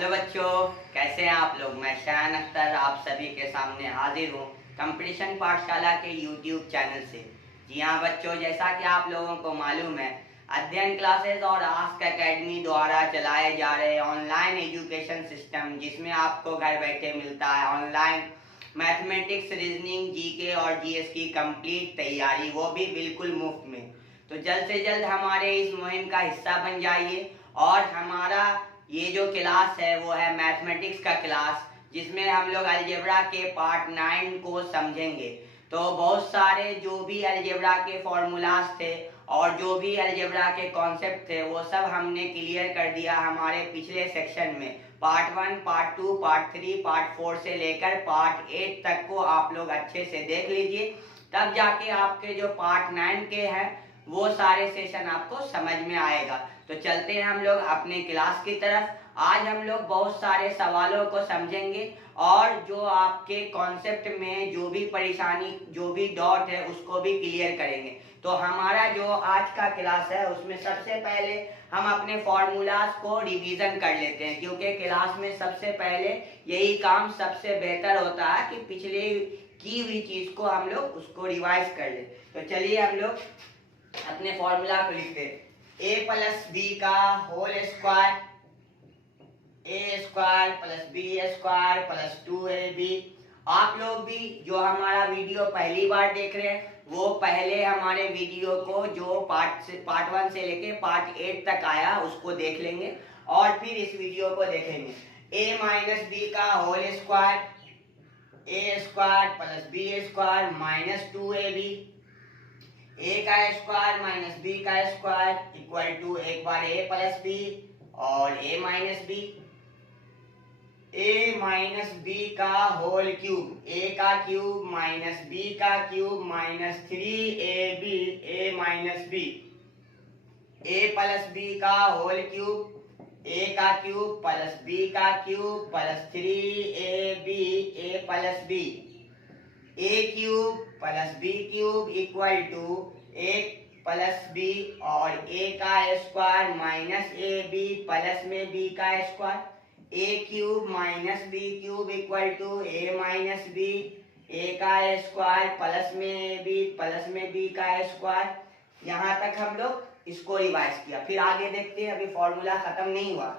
Hello बच्चों, कैसे हैं आप लोग। मैं शान अख्तर आप सभी के सामने हाजिर हूँ कंपटीशन पाठशाला के यूट्यूब चैनल से। जी हाँ बच्चों, जैसा कि आप लोगों को मालूम है, अध्ययन क्लासेस और आस्क एकेडमी द्वारा चलाए जा रहे ऑनलाइन एजुकेशन सिस्टम, जिसमें आपको घर बैठे मिलता है ऑनलाइन मैथमेटिक्स, रीजनिंग, जीके और जीएस की कंप्लीट तैयारी, वो भी बिल्कुल मुफ्त में। तो जल्द से जल्द हमारे इस मुहिम का हिस्सा बन जाइए। और हमारा ये जो क्लास है वो है मैथमेटिक्स का क्लास, जिसमें हम लोग अलजेब्रा के पार्ट 9 को समझेंगे। तो बहुत सारे जो भी अलजेब्रा के फॉर्मूलाज थे और जो भी अलजेब्रा के कॉन्सेप्ट थे वो सब हमने क्लियर कर दिया हमारे पिछले सेक्शन में। पार्ट 1, पार्ट 2, पार्ट 3, पार्ट 4 से लेकर पार्ट 8 तक को आप लोग अच्छे से देख लीजिए, तब जाके आपके जो पार्ट 9 के हैं वो सारे सेशन आपको समझ में आएगा। तो चलते हैं हम लोग अपने क्लास की तरफ। आज हम लोग बहुत सारे सवालों को समझेंगे और जो आपके कॉन्सेप्ट में जो भी परेशानी, जो भी डॉट है उसको भी क्लियर करेंगे। तो हमारा जो आज का क्लास है उसमें सबसे पहले हम अपने फॉर्मूलाज को रिवीजन कर लेते हैं, क्योंकि क्लास में सबसे पहले यही काम सबसे बेहतर होता है कि पिछले की हुई चीज को हम लोग उसको रिवाइज कर ले। तो चलिए हम लोग अपने फॉर्मूला को लिखते हैं। a प्लस बी का होल स्क्वायर, ए square plus B square plus 2ab। आप लोग भी जो हमारा वीडियो पहली बार देख रहे हैं वो पहले हमारे वीडियो को जो पार्ट 1 से लेके पार्ट 8 तक आया उसको देख लेंगे और फिर इस वीडियो को देखेंगे। a माइनस बी का whole square, A square plus B square minus 2ab। a का स्क्वायर माइनस बी का स्क्वायर इक्वल टू एक बार a प्लस बी और a minus B. a minus B का होल क्यूब, a का cube minus b का cube minus 3ab a minus b। a plus b का whole cube, a का cube plus b का cube plus 3ab a plus b। a cube plus B cube equal to a plus B और a का square minus A B plus में b का square. a cube minus B cube equal to a minus B, a का square plus में A B plus में b का square. यहाँ तक हम लोग इसको रिवाइज किया, फिर आगे देखते हैं। अभी फॉर्मूला खत्म नहीं हुआ।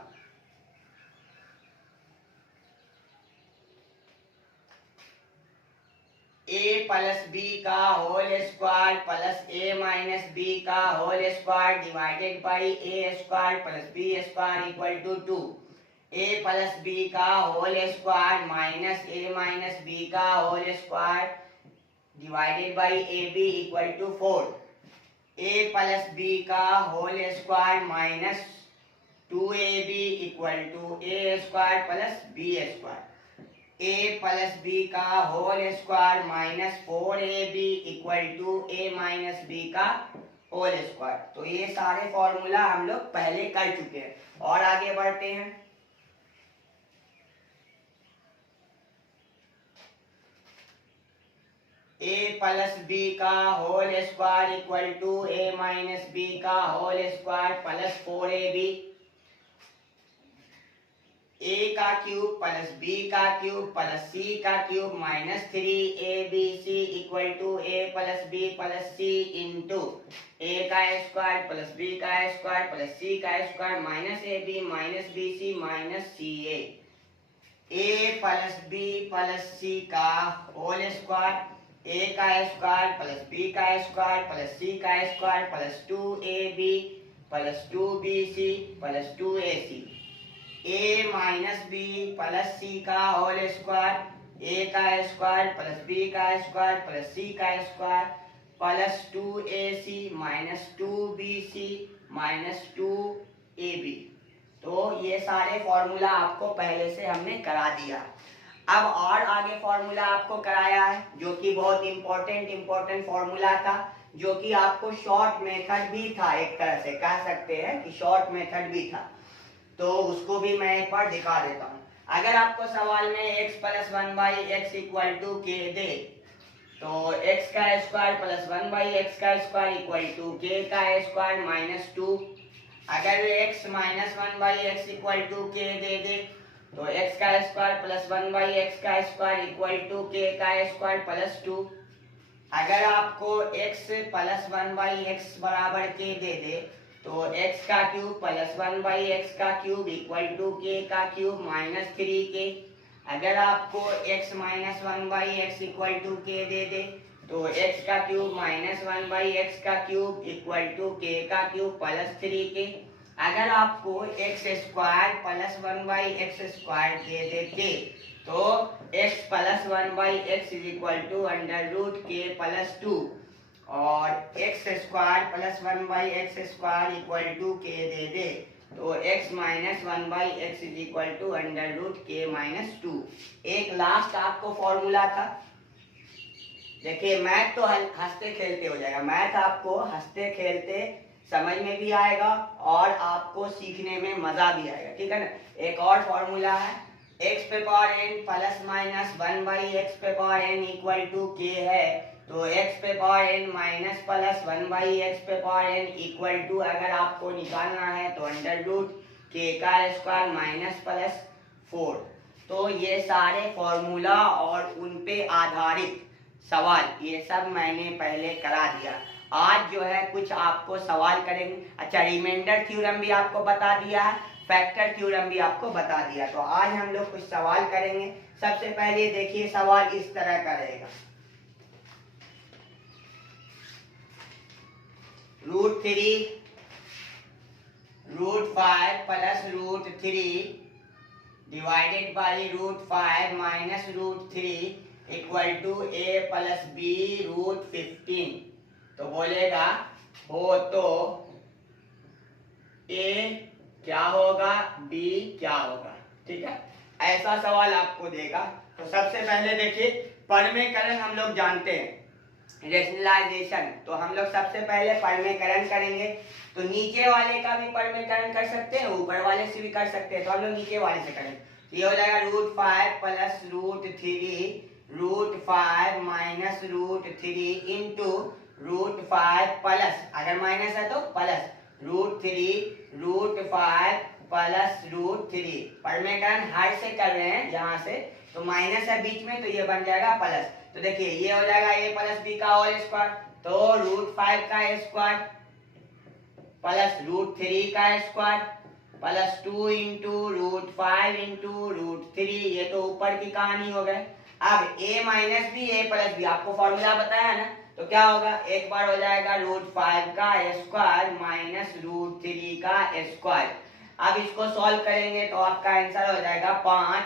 a प्लस बी का whole square plus a minus B का whole square divided by a square plus b square equal to 2। a plus B का whole square minus a minus b का whole square divided by ab equal to 4। a plus b का whole square minus 2ab equal to a square plus b square. a plus B का whole square minus 4ab equal to a minus B का whole square. तो ये सारे formula हम लोग पहले कर चुके हैं और आगे बढ़ते हैं। a प्लस बी का whole square equal to a minus B का whole square plus 4ab। a का क्यूब प्लस b का क्यूब प्लस c का cube minus 3abc equal to a plus b plus c into a का square plus b का square plus c का square minus ab minus bc minus ca। a plus b plus c का whole square, a का square plus b का square plus c का square plus 2ab plus 2bc plus 2ac। a minus b plus c का whole square, a का square plus b का square plus c का square plus 2ac minus 2bc minus 2ab। तो ये सारे formula आपको पहले से हमने करा दिया। अब और आगे फॉर्मूला आपको कराया है जो कि बहुत इंपॉर्टेंट फॉर्मूला था, जो कि आपको शॉर्ट मेथड भी था, एक तरह से कह सकते हैं कि शॉर्ट मेथड भी था। तो उसको भी मैं एक बार दिखा देता हूँ। अगर आपको सवाल में x plus 1 by X equal to K दे, तो x का स्क्वायर प्लस 1 बाई एक्स का स्क्वायर इक्वल टू k का स्क्वायर माइनस 2। अगर x minus 1 by X equal to K दे दे तो x का स्क्वायर प्लस 1/x का स्क्वायर इक्वल टू k का स्क्वायर प्लस 2। अगर आपको x प्लस 1/x बराबर k दे दे तो x का क्यूब प्लस 1/x का क्यूब इक्वल टू k का क्यूब माइनस 3k। अगर आपको x minus 1/x equal to k दे दे तो x का क्यूब माइनस 1/x का क्यूब इक्वल टू k का क्यूब प्लस 3k। अगर आपको x square plus 1/x square दे देते तो x plus 1/x is equal to under root k plus 2 और x square plus 1/x square equal to k दे दे तो x minus 1/x is equal to under root k minus 2। एक last आपको formula था, देखिए मैथ तो हंसते खेलते हो जाएगा, मैथ आपको हंसते खेलते समझ में भी आएगा और आपको सीखने में मजा भी आएगा, ठीक है ना। एक और फॉर्मूला है x पे power n plus minus 1/x पे power n equal to k है, तो x पे power n minus plus 1/x पे पावर n इक्वल टू अगर आपको निकालना है तो अंडर रूट k का स्क्वायर माइनस प्लस 4। तो ये सारे फॉर्मूला और उन पे आधारित सवाल ये सब मैंने पहले करा दिया। आज जो है कुछ आपको सवाल करेंगे। अच्छा, रिमाइंडर थ्योरम भी आपको बता दिया है, फैक्टर थ्योरम भी आपको बता दिया। तो आज हम लोग कुछ सवाल करेंगे। सबसे पहले देखिए सवाल इस तरह का रहेगा, √3 √5 plus √3 divided by √5 minus √3 equal to a plus b √15। तो बोलेगा हो तो a क्या होगा b क्या होगा, ठीक है। ऐसा सवाल आपको देगा। तो सबसे पहले देखिए परमेकरण हम लोग जानते हैं, रेशनलाइजेशन। तो हम लोग सबसे पहले परमेकरण करेंगे। तो नीचे वाले का भी परमेकरण कर सकते हैं, ऊपर वाले से भी कर सकते हैं। तो हम लोग नीचे वाले से करेंगे। ये हो जाएगा √5 प्लस √3 √5 माइनस √3 इंटू √5 प्लस, अगर माइनस है तो प्लस √3 √5 प्लस √3। परमेकरण हर से कर रहे हैं यहाँ से, तो माइनस है बीच में तो ये बन जाएगा प्लस। तो देखिए ये हो जाएगा a प्लस b का होल स्क्वायर, तो √5 का स्क्वायर प्लस √3 का स्क्वायर प्लस 2 इंटू √5 इंटू √3। ये तो ऊपर की कहानी हो गई। अब a minus b a plus b आपको फॉर्मूला बताया है ना, तो क्या होगा एक बार हो जाएगा √5 का स्क्वायर माइनस √3 का स्क्वायर। अब इसको सॉल्व करेंगे तो आपका आंसर हो जाएगा 5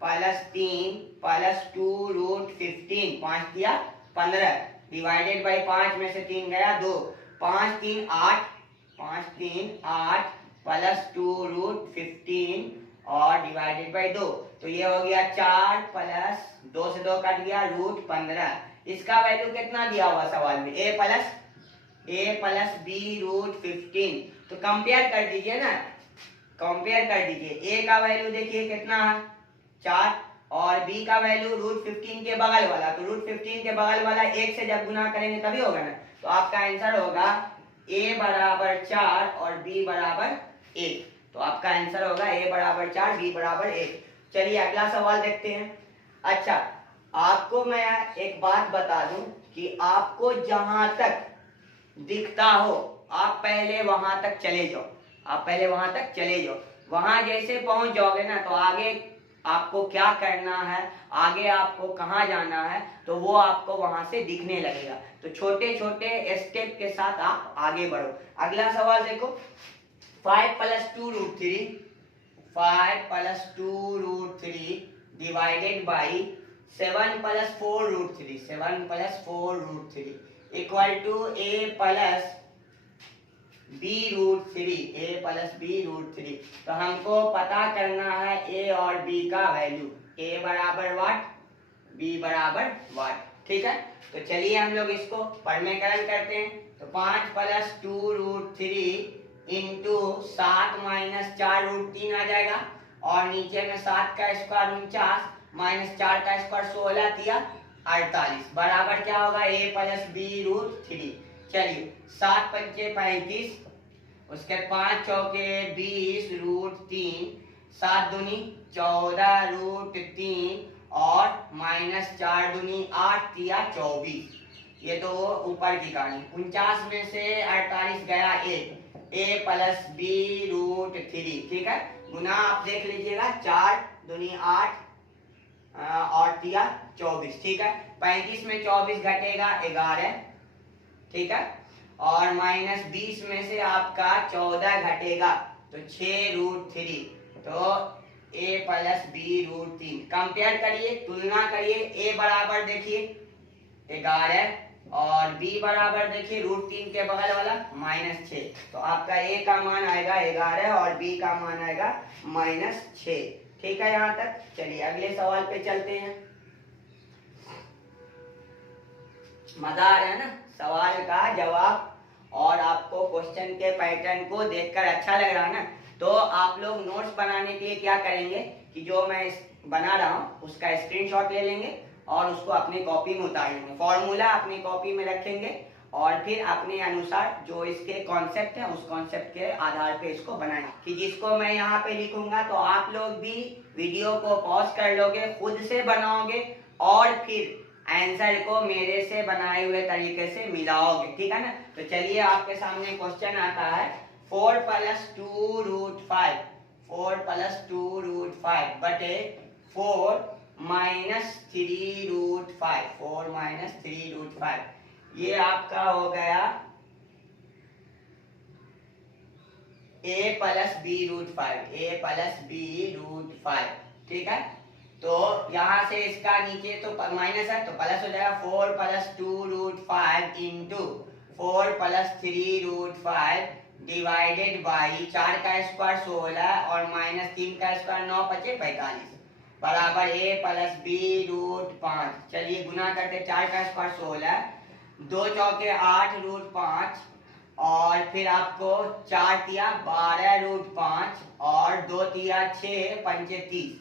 प्लस 3 प्लस 2 √15, 5 दिया 15 डिवाइडेड बाई 5 में से 3 गया 2, 5 3 8 5 3 8 प्लस 2 √15 और डिवाइडेड बाई 2। तो ये हो गया 4 प्लस 2 से 2 कट गया √15। इसका वैल्यू कितना दिया हुआ सवाल में, a प्लस b √15। तो कंपेयर कर दीजिए ना, कंपेयर कर दीजिए। a का वैल्यू देखिए कितना है 4 और b का वैल्यू √15 के बगल वाला, तो √15 के बगल वाला 1 से जब गुना करेंगे तभी होगा ना। तो आपका आंसर होगा a बराबर 4 और b बराबर 1। तो आपका आंसर होगा a बराबर 4 b बराबर 1। चलिए अगला सवाल देखते हैं। अच्छा, आपको मैं एक बात बता दूं कि आपको जहां तक दिखता हो आप पहले वहां तक चले जाओ, आप पहले वहां तक चले जाओ। वहां जैसे पहुंच जाओगे ना तो आगे आपको क्या करना है, आगे आपको कहाँ जाना है, तो वो आपको वहां से दिखने लगेगा। तो छोटे छोटे स्टेप के साथ आप आगे बढ़ो। अगला सवाल देखो, 5 plus 2 √3 5 plus 2 √3 divided by 7 plus 4 √3 7 plus 4 √3 equal to a plus b √3 तो हमको पता करना है a और b का वैल्यू, a बराबर वाट b बराबर वाट, ठीक है। तो चलिए हम लोग इसको परमेकरण करते हैं। तो 5 प्लस 2 √3 इंटू 7 माइनस 4 √3 आ जाएगा और नीचे में 7 का स्क्वायर 49 माइनस 4 का स्क्वायर 16 दिया 48 बराबर क्या होगा a प्लस b √3। चलिए 7 पंचे 35, उसके 5 चौके 20 √3 7 दूनी 14 रूट 3 और -4 दूनी 8 या 24। ये तो ऊपर की कहानी। 49 में से 48 गया ए प्लस बी रूट 3, ठीक है। गुना आप देख लीजिएगा, 4 दूनी 8 और 24, ठीक है। 35 में 24 घटेगा 11, ठीक है। और -20 में से आपका 14 घटेगा तो 6 रूट 3, तो a plus B root 3। Compare करिए, तुलना करिए। a बराबर देखिए 11 और b बराबर देखिए रूट 3 के बगल वाला -6। तो आपका a का मान आएगा 11 और b का मान आएगा -6, ठीक है यहाँ तक। चलिए अगले सवाल पे चलते हैं। मजा आ रहा है ना सवाल का जवाब, और आपको क्वेश्चन के पैटर्न को देखकर अच्छा लग रहा है ना। तो आप लोग नोट्स बनाने के लिए क्या करेंगे कि जो मैं बना रहा हूँ उसका स्क्रीनशॉट ले लेंगे और उसको अपनी कॉपी में उतार लेंगे। फॉर्मूला अपनी कॉपी में रखेंगे और फिर अपने अनुसार जो इसके कॉन्सेप्ट है उस कॉन्सेप्ट के आधार पे इसको बनाएंगे। कि जिसको मैं यहाँ पे लिखूंगा तो आप लोग भी वीडियो को पॉज कर लोगे, खुद से बनाओगे और फिर आंसर को मेरे से बनाए हुए तरीके से मिलाओगे, ठीक है ना। तो चलिए आपके सामने क्वेश्चन आता है 4 प्लस 2 रूट 5, 4 प्लस 2 रूट 5 बटे 4 माइनस 3 रूट 5, 4 माइनस 3 रूट 5। ये आपका हो गया a plus B root 5, a plus B root 5, ठीक है। तो यहां से इसका नीचे तो माइनस है तो प्लस हो जाएगा 4 plus 2 root 5 into 4 plus 3 root 5 divided by 4 का स्क्वायर 16 और -3 का स्क्वायर 9 बचे 45 बराबर a प्लस बी रूट 5। चलिए गुना करते, 4 का स्क्वायर 16, 2 चौके 8 रूट 5 और फिर आपको 4 तिया 12 रूट 5 और 2 तिया 6 पंचे 30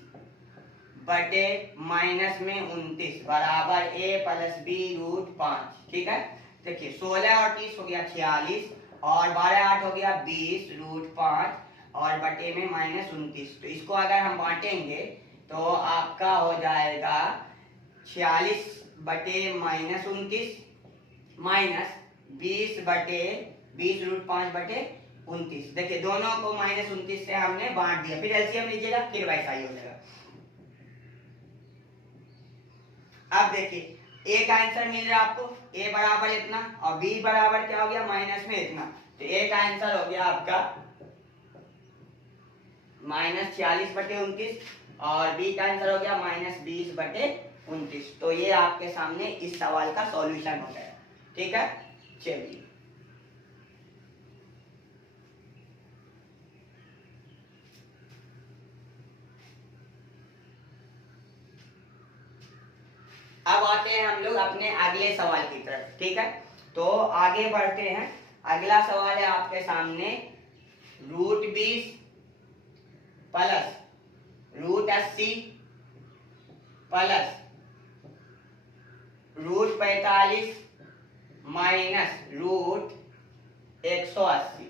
बटे माइनस में 29 बराबर a प्लस बी रूट 5, ठीक है। देखिए 16 और 30 हो गया 46 और 12 8 हो गया 20 रूट 5 और बटे में -29। तो इसको अगर हम बांटेंगे तो आपका हो जाएगा 46 बटे -29 माइनस 20 बटे 20 रूट 5 बटे 29। देखिए दोनों को -29 से हमने बांट दिया, फिर एलसीएम लीजिएगा फिर वैसा ही हो जाएगा। अब देखिए a का आंसर मिल रहा है आपको, a बराबर इतना और b बराबर क्या हो गया माइनस में इतना। तो a का आंसर हो गया आपका -46 बटे 29 और b का आंसर हो गया -20 बटे 29। तो ये आपके सामने इस सवाल का सॉल्यूशन हो गया, ठीक है। चलिए अब आते हैं हम लोग अपने अगले सवाल की तरफ, ठीक है। तो आगे बढ़ते हैं। अगला सवाल है आपके सामने root 20 plus root 80 plus root 45 minus root 180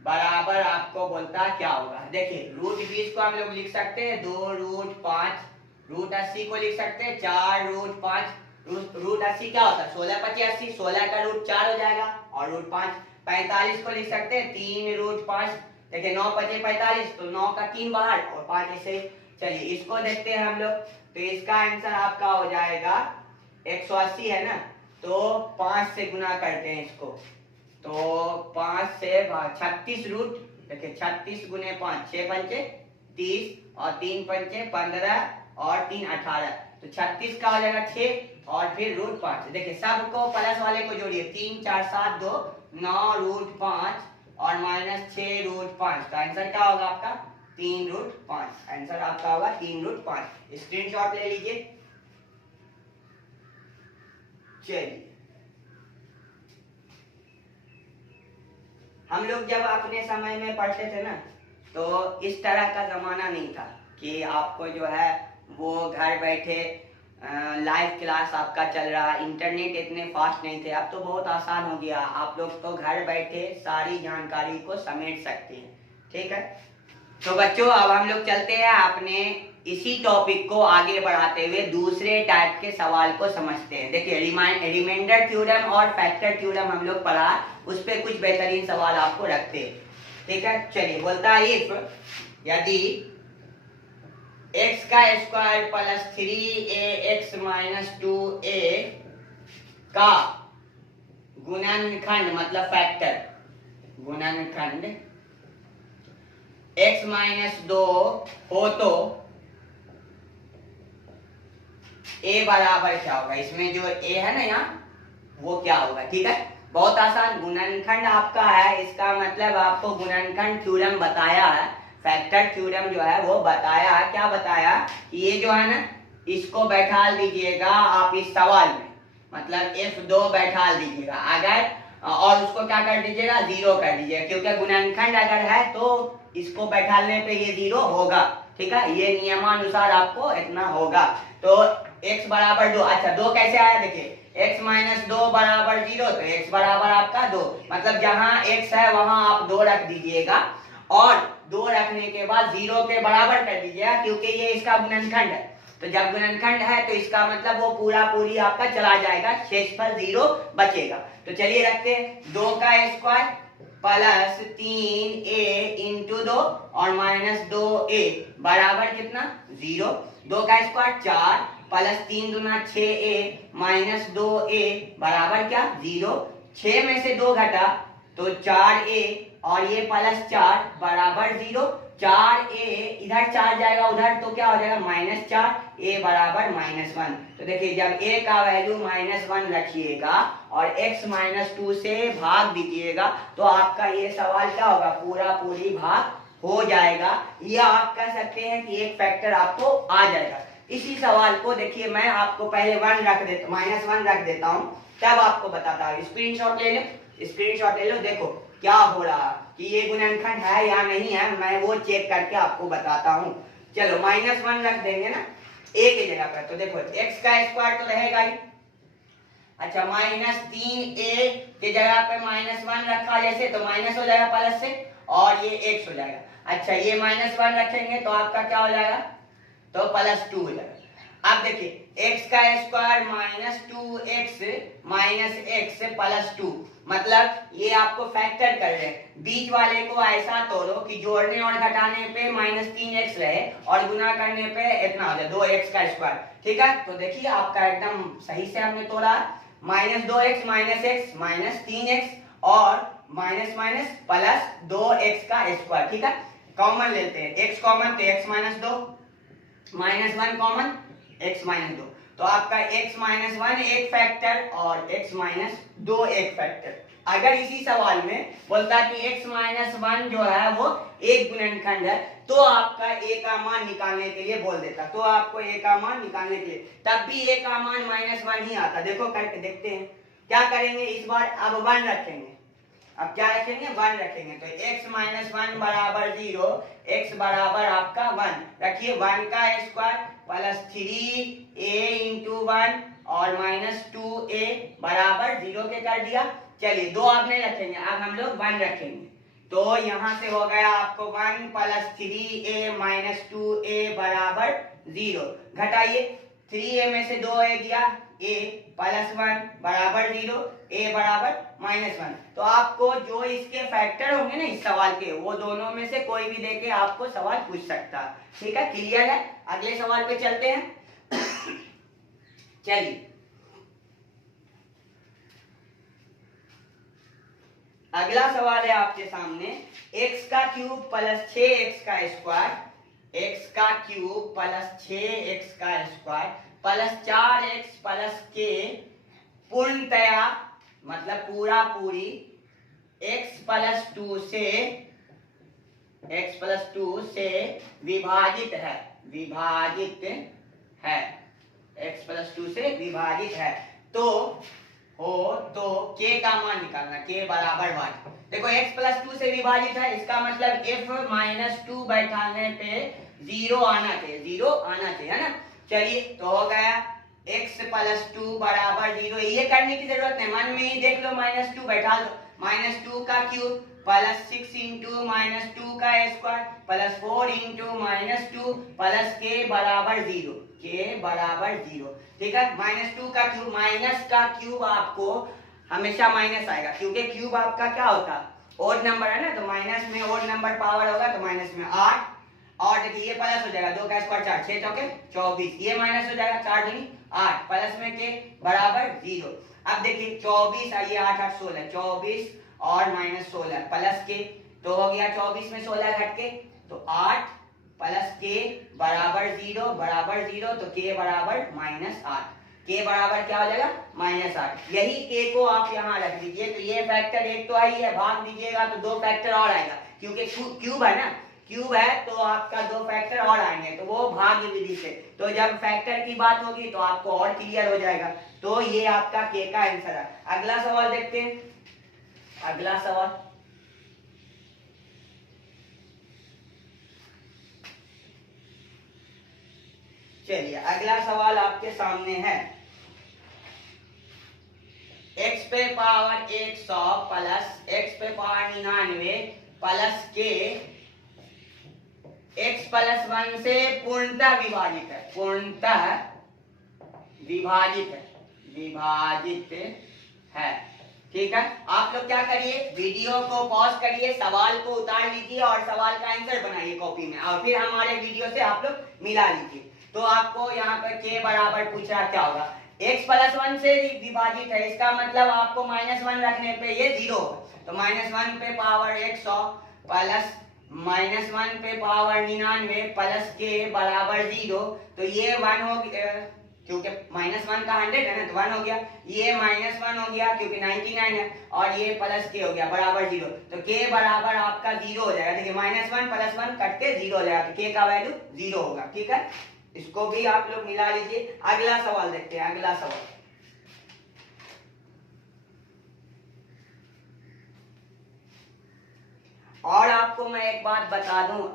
बराबर आपको बोलता क्या होगा। देखिए रूट 20 को हम लोग लिख सकते हैं 2 रूट 5, रूट 80 को लिख सकते हैं 4 रूट 5। रूट 80 क्या होता है 16 25 80, 16 का रूट 4 हो जाएगा और रूट 5। 45 को लिख सकते हैं 3 रूट 5। देखिए 9 25 45 तो 9 का 3 बाहर और 5 ऐसे। चलिए इसको देखते हैं हम लोग। तो इसका आंसर आपका हो जाएगा 180 है ना, तो 5 से गुना करते हैं इसको। तो 5 से 36 रूट, देखिए 36 गुने 5 6 पंचे 30 और 3 पंचे 15 और 3 18, तो 36 का हो जाएगा 6 और फिर रूट 5। देखिए सबको प्लस वाले को जोड़िए 3 4 7 2 9 रूट 5 और -6 रूट 5। तो आंसर क्या होगा आपका 3 रूट 5। आंसर आपका होगा 3 रूट 5। स्क्रीनशॉट ले लीजिए। चलिए हम लोग जब अपने समय में पढ़ते थे ना तो इस तरह का जमाना नहीं था कि आपको जो है वो घर बैठे लाइव क्लास आपका चल रहा, इंटरनेट इतने फास्ट नहीं थे। अब तो बहुत आसान हो गया, आप लोग तो घर बैठे सारी जानकारी को समेट सकते हैं, ठीक है। तो बच्चों अब हम लोग चलते हैं अपने इसी टॉपिक को आगे बढ़ाते हुए दूसरे टाइप के सवाल को समझते हैं। देखिए रिमाइंडर थ्योरम और फैक्टर थ्योरम हम लोग पढ़ा, उस पर कुछ बेहतरीन सवाल आपको रखते हैं। ठीक है, चलिए बोलता है इफ यदि x का square plus 3ax minus 2a का गुणनखंड मतलब फैक्टर गुणनखंड x माइनस 2 हो तो a बराबर क्या होगा। इसमें जो a है ना यहाँ वो क्या होगा। ठीक है, बहुत आसान, गुणनखंड आपका है, इसका मतलब आपको गुणनखंड थ्योरम बताया है, फैक्टर थ्योरम जो है वो बताया है। क्या बताया कि ये जो है ना इसको बैठा दीजिएगा आप इस सवाल में, मतलब f2 बैठा दीजिएगा अगर, और उसको क्या कर दीजिएगा 0 कर दीजिएगा, क्योंकि गुणनखंड अगर है तो इसको बैठाने पे ये 0 होगा। ठीक है, ये नियमानुसार आपको इतना होगा। तो x बराबर 2, अच्छा 2 कैसे आया देखिए, x माइनस 2 बराबर 0, तो x बराबर आपका 2, मतलब जहां x है वहां आप 2 रख दीजिएगा और 2 रखने के बाद 0 के बराबर कर दीजिएगा, क्योंकि ये इसका गुणनखंड है। तो जब गुणनखंड है तो इसका मतलब वो पूरा पूरी आपका चला जाएगा, शेषफल 0 बचेगा। तो चलिए रखते हैं 2 का स्क्वायर प्लस 3a इंटू 2 और माइनस 2a बराबर कितना 0। 2 का स्क्वायर 4 प्लस 3 दूना 6a माइनस 2a बराबर क्या 0। 6 में से 2 घटा तो 4a और ये प्लस 4 बराबर 0। 4a इधर 4 जाएगा उधर तो क्या हो जाएगा -4, a बराबर -1। तो देखिए जब a का वैल्यू -1 रखिएगा और x -2 से भाग दीजिएगा तो आपका ये सवाल क्या होगा, पूरा पूरी भाग हो जाएगा। या आप कह सकते हैं कि एक फैक्टर आपको आ जाएगा। इसी सवाल को देखिए मैं आपको पहले -1 रख देता हूँ, तब आपको बताता हूँ। स्क्रीनशॉट ले लो, स्क्रीनशॉट ले लो, देखो क्या हो रहा कि ये गुणनखंड है या नहीं है, मैं वो चेक करके आपको बताता हूँ। चलो -1 रख देंगे ना a की जगह पर, तो देखो x का स्क्वायर तो रहेगा ही। अच्छा -3a की जगह पे -1 रखा जैसे तो माइनस हो जाएगा प्लस से, और ये x हो जाएगा। अच्छा ये -1 रखेंगे तो आपका क्या हो जाएगा, तो +2 हो जाएगा। अब देखिए x का स्क्वायर -2x माइनस x +2, मतलब ये आपको फैक्टर कर रहे हैं। बीच वाले को ऐसा तोड़ो कि जोड़ने और घटाने पे -3x रहे और गुना करने पे इतना हो जाए 2x का स्क्वायर। ठीक है, तो देखिए आपका एकदम सही से हमने तोड़ा, -2x -x -3x और माइनस माइनस प्लस 2x का स्क्वायर। ठीक है, कॉमन लेते हैं, x कॉमन तो x -2 -1 कॉमन x -2, तो आपका x -1 एक फैक्टर और x -2 एक फैक्टर। अगर इसी सवाल में बोलता कि x -1 जो है वो एक गुणनखंड है तो आपका a का मान निकालने के लिए बोल देता, तो आपको a का मान निकालने के लिए तब भी a का मान -1 ही आता। देखो करके देखते हैं क्या करेंगे इस बार। अब 1 रखेंगे, अब क्या रखेंगे 1 रखेंगे, तो x -1 बराबर 0, x बराबर आपका 1 रखिए। 1 का स्क्वायर प्लस 3a इंटू 1 और -2a बराबर 0 के कर दिया। चलिए 2 आप नहीं रखेंगे, अब हम लोग 1 रखेंगे, तो यहाँ से हो गया आपको 1 प्लस 3a -2a बराबर 0। घटाइए 3a में से 2a गया, a +1 बराबर 0, a बराबर -1। तो आपको जो इसके फैक्टर होंगे ना इस सवाल के, वो दोनों में से कोई भी देके आपको सवाल पूछ सकता है। ठीक है, क्लियर है। अगले सवाल पे चलते हैं। चलिए अगला सवाल है आपके सामने, x का क्यूब प्लस 6x का स्क्वायर, x का क्यूब प्लस 6x का square plus 4x plus k पूर्णतया मतलब पूरा पूरी x प्लस 2 से विभाजित है, x प्लस 2 से विभाजित है। तो k का मान निकालना, k बराबर 1। देखो x प्लस 2 से विभाजित है, इसका मतलब f -2 बैठाने पे 0 आना चाहिए, है ना। चलिए तो हो गया x प्लस 2 बराबर 0। ये करने की जरूरत नहीं, मन में ही देख लो -2 बैठा दो, -2 का क्यूब प्लस 6 इंटू माइनस 2 का square plus 4 into minus 2 plus के बराबर 0, के बराबर 0। ठीक है, माइनस 2 का क्यूब, माइनस का क्यूब आपको हमेशा माइनस आएगा क्योंकि क्यूब आपका क्या होता है, ओड नंबर है ना, तो माइनस में ओड नंबर पावर होगा तो माइनस में 8, और देखिए ये प्लस हो जाएगा, 2 का स्क्वायर 4, 6 चौके 24, ये माइनस हो जाएगा 4 दूनी 8, प्लस में के बराबर 0। अब देखिए 24, आइए 8 8 16, 24 और माइनस 16 प्लस के, तो हो गया 24 में 16 घट के तो 8 प्लस के बराबर 0, बराबर 0 तो के बराबर माइनस 8, के बराबर क्या हो जाएगा माइनस 8। यही के को आप यहाँ रख दीजिए, तो ये फैक्टर एक तो आई है, भाग दीजिएगा तो 2 फैक्टर और आएगा क्योंकि क्यूब है ना, क्यूब है तो आपका 2 फैक्टर और आएंगे, तो वो भाग विधि से, तो जब फैक्टर की बात होगी तो आपको और क्लियर हो जाएगा। तो ये आपका के का आंसर है। अगला सवाल देखते हैं, अगला सवाल चलिए अगला सवाल आपके सामने है, x पे पावर 100 प्लस x पे पावर 99 प्लस के x प्लस 1 से पूर्णतः विभाजित है, पूर्णतः विभाजित है, विभाजित है। ठीक है, आप लोग क्या करिए, वीडियो को पॉज करिए, सवाल को उतार लीजिए और सवाल का आंसर बनाइए कॉपी में, और फिर हमारे वीडियो से आप लोग मिला लीजिए। तो आपको यहाँ पर के बराबर पूछ रहा क्या होगा, x प्लस 1 से विभाजित है, इसका मतलब आपको माइनस 1 रखने पे ये 0 होगा, तो माइनस 1 पे पावर 100 प्लस माइनस 1 पे पावर 99 प्लस के बराबर 0, तो ये 1 हो गया क्योंकि माइनस 1 का 100 है ना, तो 1 हो गया, ये माइनस 1 हो गया क्योंकि 99 है, और ये प्लस के हो गया बराबर 0, तो के बराबर आपका 0 हो जाएगा। देखिए माइनस 1 प्लस 1 कट के 0 हो जाएगा, तो के का वैल्यू 0 होगा। ठीक है, इसको भी आप लोग मिला लीजिए। अगला सवाल देखते हैं, अगला सवाल और आपको मैं एक बात बता दूं,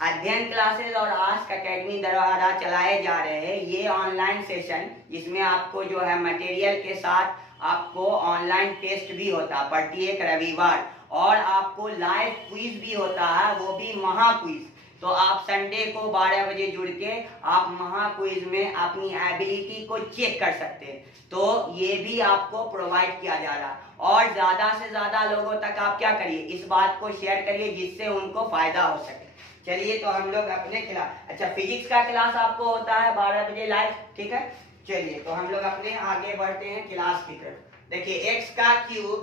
अध्ययन क्लासेस और आस्क एकेडमी द्वारा चलाए जा रहे हैं ये ऑनलाइन सेशन, जिसमें आपको जो है मटेरियल के साथ आपको ऑनलाइन टेस्ट भी होता है प्रत्येक रविवार, और आपको लाइव क्विज भी होता है, वो भी महा क्विज। तो आप संडे को 12 बजे जुड़ के आप महा क्विज में अपनी एबिलिटी को चेक कर सकते हैं, तो ये भी आपको प्रोवाइड किया जा रहा है। और ज्यादा से ज्यादा लोगों तक आप क्या करिए, इस बात को शेयर करिए जिससे उनको फायदा हो सके। चलिए तो हम लोग अपने क्लास, अच्छा फिजिक्स का क्लास आपको होता है 12 बजे लाइव। ठीक है, चलिए तो हम लोग अपने आगे बढ़ते हैं क्लास की तरफ। देखिए x का क्यूब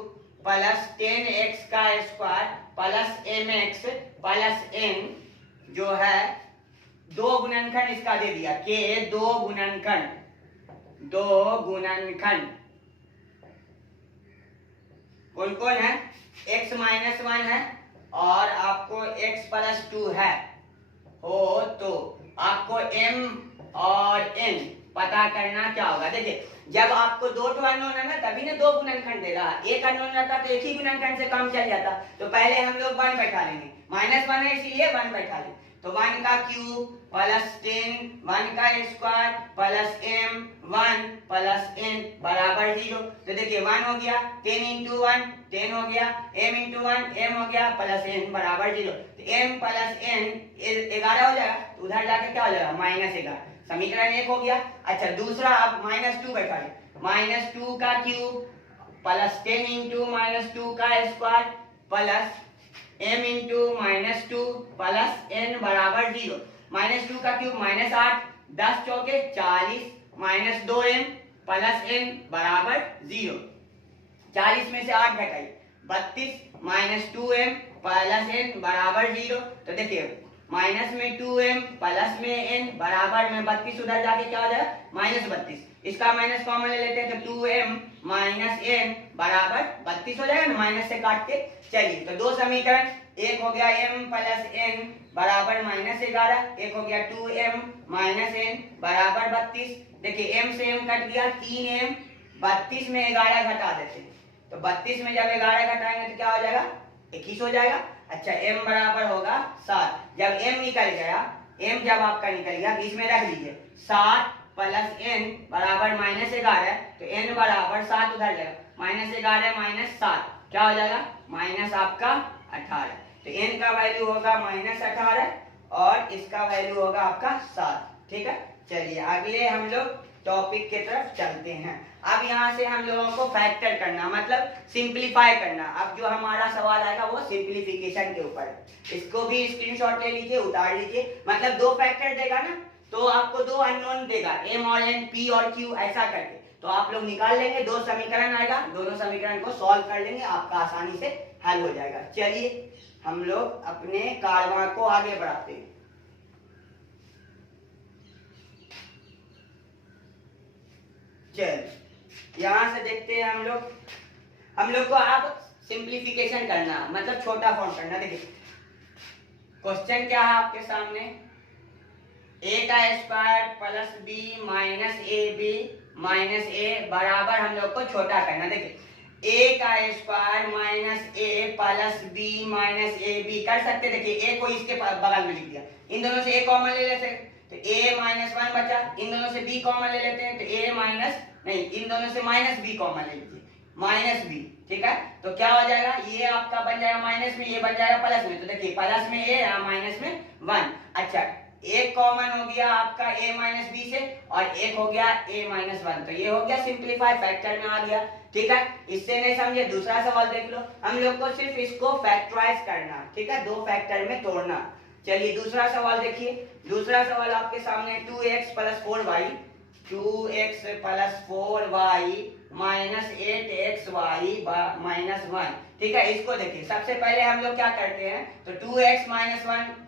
प्लस 10x का square plus mx plus n जो है 2 गुणनखंड इसका दे दिया, के 2 गुणनखंड, 2 गुणनखंड कौन कौन है, x माइनस 1 है और आपको x प्लस 2 है हो, तो आपको m और n पता करना क्या होगा। देखिए जब आपको 2 अननोन है ना, तभी ना 2 गुणनखंड दे रहा है, एक अननोन रहता तो एक ही गुणनखंड से काम चल जाता। तो पहले हम लोग 1 बैठा लेंगे, माइनस 1 है इसीलिए 1 बैठा लेंगे, तो 1 का क्यूब प्लस 10, 1 का square plus m 1 plus n बराबर 0। तो देखिए 1 हो गया, 10 इंटू 1 10 हो गया, m इंटू 1 m हो गया प्लस n बराबर 0। तो m प्लस n 11 हो जाएगा, तो उधर जाके क्या हो जाएगा माइनस 11, समीकरण 1 हो गया। अच्छा दूसरा अब माइनस 2 बैठा है, माइनस 2 का क्यूब प्लस 10 इंटू माइनस 2 का square plus m into minus 2 plus n बराबर 0। माइनस 2 का क्यूब माइनस 8, 10 चौके 40 माइनस 2m प्लस n बराबर 0। 40 में से 8 घटाइए 32 माइनस 2m प्लस n बराबर 0। तो देखिए माइनस में 2m प्लस में n बराबर में 32, उधर जाके क्या हो जाएगा माइनस 32, इसका माइनस कॉमन ले लेते हैं तो 2m माइनस n बराबर 32 हो जाएगा ना, माइनस से काट के। चलिए तो 2 समीकरण, एक हो गया m प्लस n बराबर माइनस 11, एक हो गया 2m माइनस n बराबर 32। देखिए m से m कट गया 3m, 32 में 11 घटा देते हैं, तो 32 में जब 11 घटाएंगे तो क्या हो जाएगा 21 हो जाएगा। अच्छा m बराबर होगा 7, जब m निकल गया, m जब आपका निकल गया बीच में रख लीजिए, 7 प्लस n बराबर माइनस 11, तो n बराबर 7 उधर जाएगा, माइनस 11 माइनस 7 क्या हो जाएगा माइनस आपका 18। तो n का वैल्यू होगा -18 और इसका वैल्यू होगा आपका 7। ठीक है, चलिए अगले हम लोग टॉपिक की तरफ चलते हैं। अब यहाँ से हम लोगों को फैक्टर करना मतलब सिंप्लीफाई करना। अब जो हमारा सवाल आएगा वो सिंप्लीफिकेशन के ऊपर है। इसको भी स्क्रीनशॉट ले लीजिए, उतार लीजिए। मतलब दो फैक्टर देगा ना तो आपको दो अननोन देगा, m और n, p और q ऐसा करके, तो आप लोग निकाल लेंगे। दो समीकरण आएगा, दोनों समीकरण को सॉल्व कर लेंगे, आपका आसानी से हल हो जाएगा। चलिए हम लोग अपने कारवां को आगे बढ़ाते हैं। चल यहां से देखते हैं हम लोग को अब सिंप्लीफिकेशन करना मतलब छोटा फॉर्म करना। देखिए क्वेश्चन क्या है आपके सामने, a का square plus b minus A B minus A बराबर हम लोग को छोटा करना। देखिए a का square minus A plus b minus A B कर सकते। देखिए a को इसके बगल में लिख दिया, इन दोनों से a कॉमन ले लेते हैं तो a माइनस 1 बचा। इन दोनों से b कॉमन ले लेते हैं तो a माइनस नहीं, इन दोनों से माइनस b कॉमन ले लीजिए, माइनस b। ठीक है, तो क्या हो जाएगा, ये आपका बन जाएगा माइनस में, ये बन जाएगा प्लस में। तो देखिए प्लस में a माइनस में 1। अच्छा एक कॉमन हो गया आपका a माइनस बी से और एक हो गया a माइनस 1, तो ये हो गया सिंप्लीफाई, फैक्टर में आ गया। ठीक है, इससे नहीं समझे दूसरा सवाल देख लो। हम लोग को सिर्फ इसको फैक्टराइज करना, ठीक है, दो फैक्टर में तोड़ना। चलिए दूसरा सवाल देखिए। दूसरा सवाल आपके सामने 2x plus 4y 2x plus 4y minus 8xy minus 1। ठीक है, इसको देखिए सबसे पहले हम लोग क्या करते हैं तो 2x माइनस 1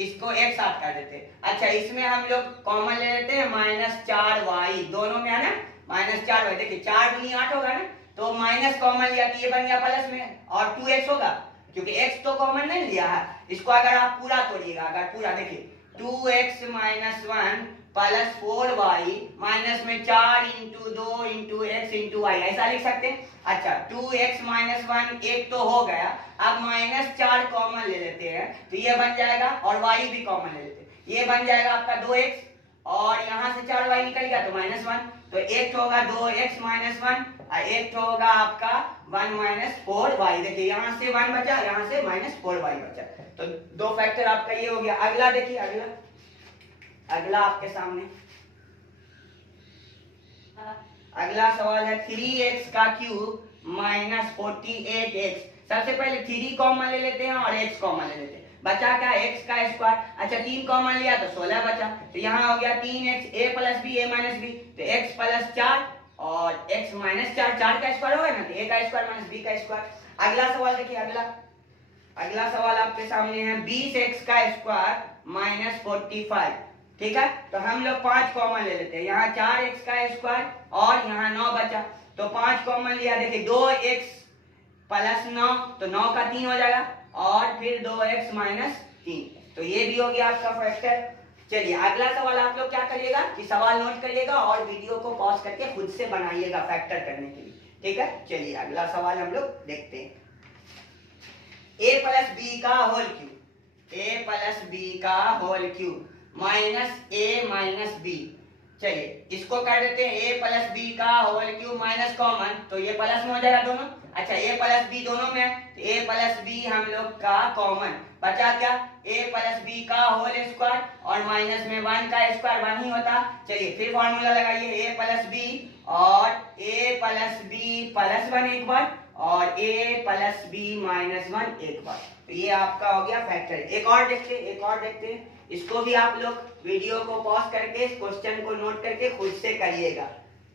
इसको एक साथ कर देते हैं। अच्छा इसमें हम लोग कॉमन ले लेते हैं -4y, दोनों में है ना -4y। देखिए 4 दूनी 8 होगा ना, तो माइनस कॉमन लिया तो ये बन गया प्लस में और 2x होगा क्योंकि x तो कॉमन नहीं लिया है। इसको अगर आप पूरा तोड़िएगा, अगर पूरा देखिए 2x minus 1 plus 4y minus में 4 into 2 into x into y ऐसा लिख सकते हैं। अच्छा 2x माइनस 1 एक तो हो गया, अब -4 कॉमन ले लेते हैं तो ये बन जाएगा और y भी कॉमन ले लेते हैं, ये बन जाएगा आपका 2x और यहाँ से 4y निकल गया तो -1, तो एक होगा 2x माइनस 1 और एक होगा आपका 1 माइनस 4y। देखिए यहाँ से 1 बचा, यहाँ से -4y बचा, तो दो फैक्टर आपका ये हो गया। अगला देखिए, अगला आपके सामने अगला सवाल है 3x का क्यूब माइनस 48x। सबसे पहले 3 कॉमन ले लेते हैं और x कॉमन ले लेते हैं, बचा क्या x का स्क्वायर। अच्छा 3 कॉमन लिया तो 16 बचा, तो यहाँ हो गया 3x a plus B a minus B, तो x प्लस 4 और x माइनस 4, 4 का स्क्वायर होगा ना तो a का स्क्वायर माइनस b का स्क्वायर। अगला सवाल देखिए, अगला सवाल आपके सामने है 20x का स्क्वायर माइनस 45। ठीक है, तो हम लोग 5 कॉमन ले लेते हैं, यहाँ 4x का स्क्वायर और यहाँ 9 बचा, तो 5 कॉमन लिया। देखिए 2x प्लस 9 तो 9 का 3 हो जाएगा और फिर 2x माइनस 3, तो ये भी हो गया आपका फैक्टर। चलिए अगला सवाल आप लोग क्या करिएगा कि सवाल नोट करिएगा और वीडियो को पॉज करके खुद से बनाइएगा फैक्टर करने के लिए। ठीक है, चलिए अगला सवाल हम लोग देखते हैं। a प्लस बी का whole cube, a plus B का whole cube minus a minus B. चलिए इसको कर देते हैं a प्लस बी का होल क्यूब माइनस कॉमन, तो ये प्लस में हो जाएगा दोनों। अच्छा a प्लस बी दोनों में है तो a प्लस बी हम लोग का कॉमन बचा, क्या a प्लस बी का होल स्क्वायर और माइनस में 1 का स्क्वायर 1 ही होता। चलिए फिर फॉर्मूला लगाइए a प्लस बी और a प्लस बी प्लस 1 एक बार और a प्लस बी माइनस 1 एक बार, तो ये आपका हो गया फैक्टर। एक और देखते हैं, इसको भी आप लोग वीडियो को पॉज करके इस क्वेश्चन को नोट करके खुद से करिएगा।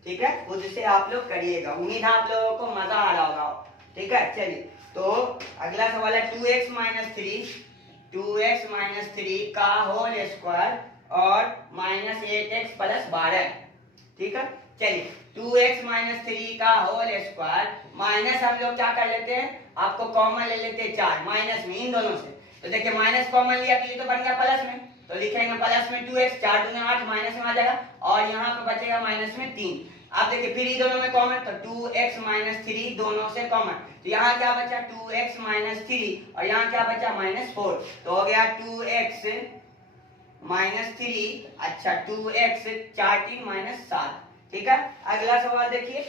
ठीक है, खुद से आप लोग करिएगा, उम्मीद है आप लोगों को मजा आ रहा होगा। ठीक है, चलिए तो अगला सवाल है 2x माइनस 3 का होल स्क्वायर और माइनस 8x प्लस 12। ठीक है, चलिए 2x माइनस 3 का होल स्क्वायर माइनस हम लोग क्या कर लेते हैं, आपको कॉमन ले लेते हैं 4 माइनस में इन दोनों से, तो देखिए माइनस कॉमन लिया तो ये तो बन गया प्लस में, तो लिखेंगे प्लस में 2x 4 दूनी 8 माइनस में आ जाएगा और यहाँ पे बचेगा माइनस में 3। आप देखिए फिर ये दोनों में कॉमन तो 2x माइनस 3 दोनों से कॉमन, तो यहाँ क्या बचा 2x माइनस 3 और यहाँ क्या बचा -4, तो हो गया 2x माइनस 3। अच्छा 2x 4 3 माइनस 7। ठीक है, अगला सवाल देखिए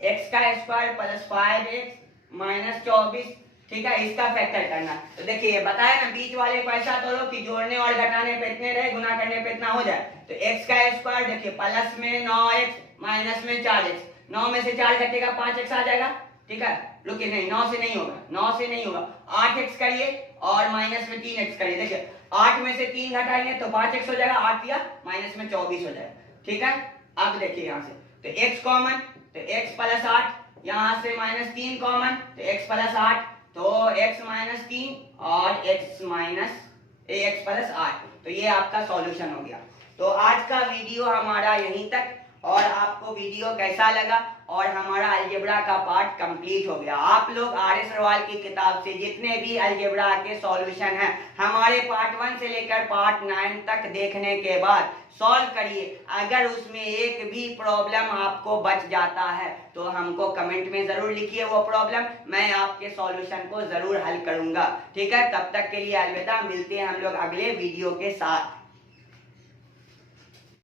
x का स्क्वायर प्लस 5x -24, ठीक है, इसका फैक्टर करना। तो देखिए बताया ना, बीच वाले को ऐसा तोड़ो कि जोड़ने और घटाने पे इतने रहे, गुना करने पे इतना हो जाए। तो x का स्क्वायर देखिए, प्लस में 9x माइनस में 4x, 9 में से 4 घटेगा 5x आ जाएगा, ठीक है। रुकिए, नहीं 9 से नहीं होगा, 9 से नहीं होगा, 8x करिए और माइनस में 3x करिए। देखिए 8 में से 3 घटाएंगे तो 5x हो जाएगा, 8 या माइनस में 24 हो जाएगा, ठीक है। अब देखिए यहाँ से तो x कॉमन, तो x प्लस 8, यहाँ से माइनस 3 कॉमन, तो x प्लस 8, तो x माइनस 3 और x प्लस 8, तो ये आपका सॉल्यूशन हो गया। तो आज का वीडियो हमारा यहीं तक, और आपको वीडियो कैसा लगा और हमारा अलजेब्रा का पार्ट कंप्लीट हो गया। आप लोग आर.एस. रवाल की किताब से जितने भी अलजेब्रा के सॉल्यूशन हैं हमारे पार्ट 1 से लेकर पार्ट 9 तक देखने के बाद सॉल्व करिए। अगर उसमें एक भी प्रॉब्लम आपको बच जाता है तो हमको कमेंट में जरूर लिखिए वो प्रॉब्लम, मैं आपके सॉल्यूशन को जरूर हल करूंगा, ठीक है। तब तक के लिए अलविदा, मिलते हैं हम लोग अगले वीडियो के साथ।